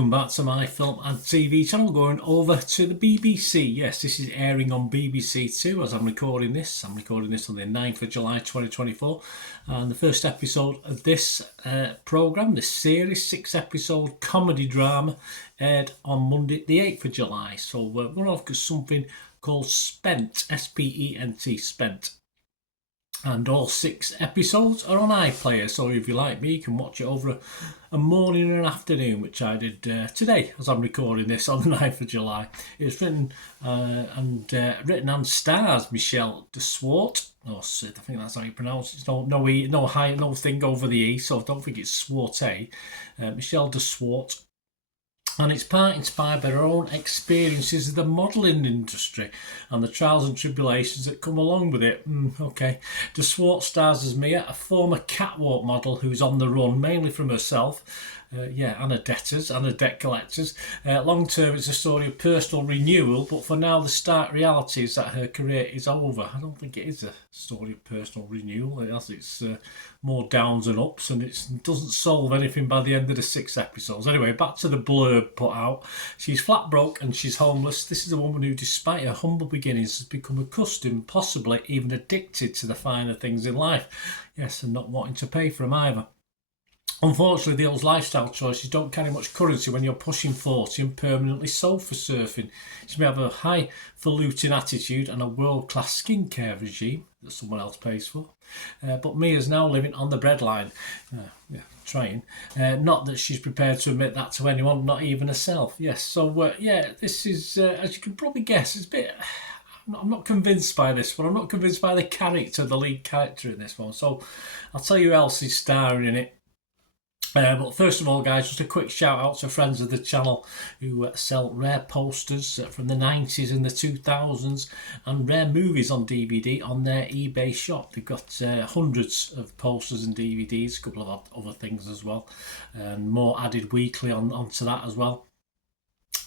Welcome back to my film and TV channel, going over to the BBC. Yes, this is airing on BBC Two as I'm recording this. I'm recording this on the 9th of July 2024, and the first episode of this programme, this series, 6-episode comedy drama, aired on Monday the 8th of July. So we're going to look at something called Spent, S-P-E-N-T, Spent. And all 6 episodes are on iPlayer, so if you like me, you can watch it over a morning and an afternoon, which I did today as I'm recording this on the 9th of July. It was written and stars Michelle de Swart. I think that's how you pronounce it. No thing over the E, so I don't think it's Swarte. Michelle de Swart. And it's part inspired by her own experiences of the modelling industry and the trials and tribulations that come along with it. De Swart stars as Mia, a former catwalk model who's on the run, mainly from herself, and her debtors and her debt collectors. Long term, it's a story of personal renewal, but for now, the stark reality is that her career is over. I don't think it is a story of personal renewal. It's more downs and ups, and it doesn't solve anything by the end of the 6 episodes. Anyway, back to the blurb put out. She's flat broke and she's homeless. This is a woman who, despite her humble beginnings, has become accustomed, possibly even addicted to the finer things in life. Yes, and not wanting to pay for them either. Unfortunately, the old lifestyle choices don't carry much currency when you're pushing 40 and permanently sofa surfing. She may have a highfalutin attitude and a world-class skincare regime that someone else pays for. But Mia's now living on the breadline. Trying. Not that she's prepared to admit that to anyone, not even herself. Yes, so this is, as you can probably guess, it's a bit... I'm not convinced by this one. I'm not convinced by the lead character in this one. So I'll tell you who else is starring in it. But first of all, guys, just a quick shout out to friends of the channel who sell rare posters from the 90s and the 2000s and rare movies on DVD on their eBay shop. They've got hundreds of posters and DVDs, a couple of other things as well, and more added weekly onto that as well.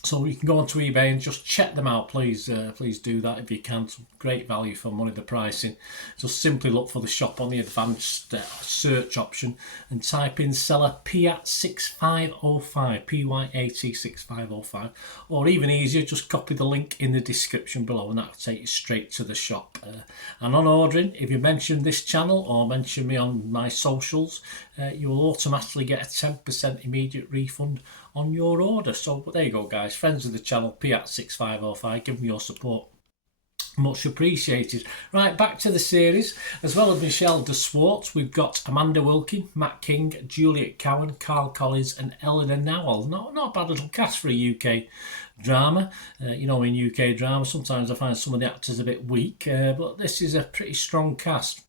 So you can go onto eBay and just check them out, please. Please do that if you can. Some great value for money, the pricing. Just simply look for the shop on the advanced search option and type in seller pyat 6505, PYAT 6505. Or even easier, just copy the link in the description below and that'll take you straight to the shop. And on ordering, if you mention this channel or mention me on my socials, you will automatically get a 10% immediate refund on your order. So there you go, guys. Friends of the channel, pyat 6505, give me your support. Much appreciated. Right, back to the series. As well as Michelle de Swart, we've got Amanda Wilkin, Matt King, Juliet Cowan, Carl Collins and Eleanor Nowell. Not a bad little cast for a UK drama. In UK drama, sometimes I find some of the actors a bit weak, but this is a pretty strong cast.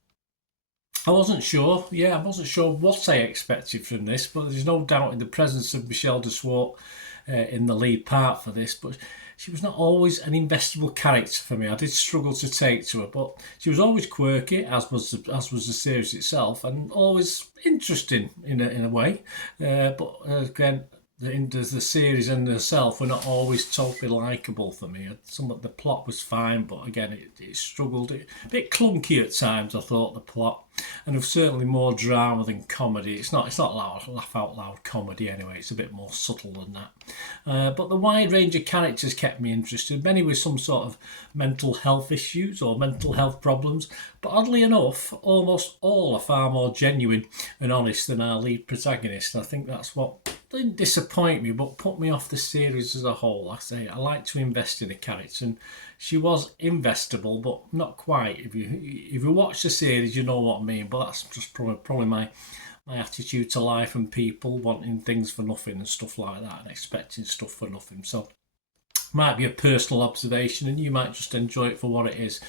I wasn't sure what I expected from this, but there's no doubt in the presence of Michelle de Swart in the lead part for this, but she was not always an investable character for me. I did struggle to take to her, but she was always quirky, as was the series itself, and always interesting in a way. But again, the series and herself were not always totally likeable for me. Some of the plot was fine, but again, it struggled. A bit clunky at times, I thought, the plot, and of certainly more drama than comedy. It's not laugh out loud comedy anyway. It's a bit more subtle than that. But the wide range of characters kept me interested. Many with some sort of mental health issues or mental health problems, but oddly enough, almost all are far more genuine and honest than our lead protagonist. And I think that's what didn't disappoint me, but put me off the series as a whole. Like I say, I like to invest in a character, and she was investable, but not quite. If you watch the series, you know what I mean. But that's just probably my attitude to life and people, wanting things for nothing and stuff like that, and expecting stuff for nothing. So might be a personal observation, and you might just enjoy it for what it is.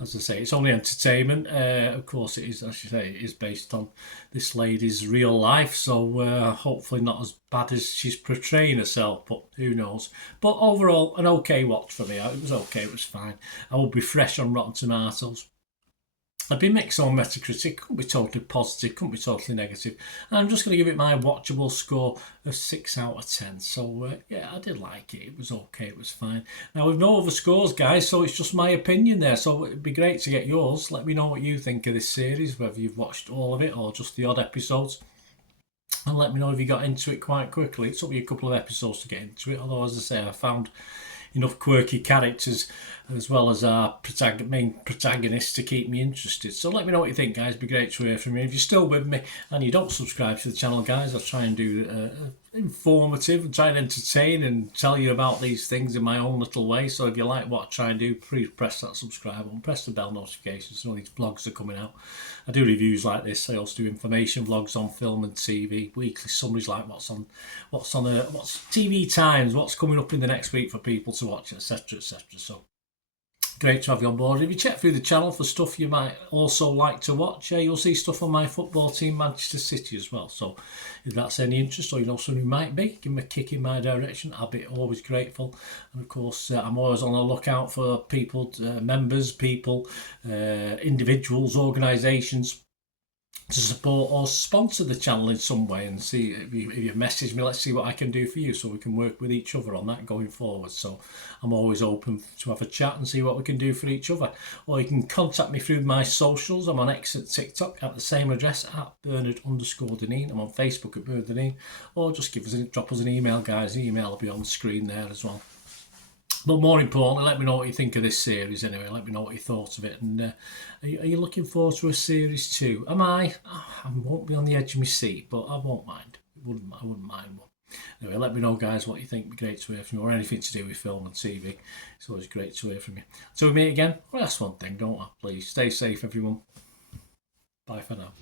As I say, it's only entertainment. Of course, it is. As you say, it is based on this lady's real life, so hopefully not as bad as she's portraying herself. But who knows? But overall, an okay watch for me. It was okay. It was fine. I will be fresh on Rotten Tomatoes. I'd be mixed on Metacritic, couldn't be totally positive, couldn't be totally negative. And I'm just going to give it my watchable score of 6 out of 10. So, I did like it. It was okay, it was fine. Now, we've no other scores, guys, so it's just my opinion there. So it'd be great to get yours. Let me know what you think of this series, whether you've watched all of it or just the odd episodes. and let me know if you got into it quite quickly. It took me a couple of episodes to get into it, although, as I say, I found enough quirky characters as well as our main protagonist to keep me interested. So let me know what you think, guys. It'd be great to hear from you. If you're still with me and you don't subscribe to the channel, guys, I'll try and do informative and try and entertain and tell you about these things in my own little way. So if you like what I try and do, please press that subscribe button, press the bell notifications so these vlogs are coming out. I do reviews like this. I also do information vlogs on film and TV, weekly summaries like what's TV times, what's coming up in the next week for people to watch, etc., etc. So great to have you on board. If you check through the channel for stuff you might also like to watch, you'll see stuff on my football team, Manchester City, as well. So if that's any interest, or you know someone who might be, give them a kick in my direction. I'll be always grateful. And of course, I'm always on the lookout for people, members, people, individuals, organisations to support or sponsor the channel in some way, and see if you message me, let's see what I can do for you so we can work with each other on that going forward. So I'm always open to have a chat and see what we can do for each other. Or you can contact me through my socials. I'm on X and TikTok at the same address at Bernard_Deneen. I'm on Facebook at Bernard Deneen, or just drop us an email, guys. The email will be on the screen there as well. But more importantly, let me know what you think of this series anyway. Let me know what you thought of it. And are you looking forward to a series 2? Am I? I won't be on the edge of my seat, but I won't mind. I wouldn't mind one. Anyway, let me know, guys, what you think. It'd be great to hear from you, or anything to do with film and TV. It's always great to hear from you. So we meet again. Well, that's one thing, don't I? Please stay safe, everyone. Bye for now.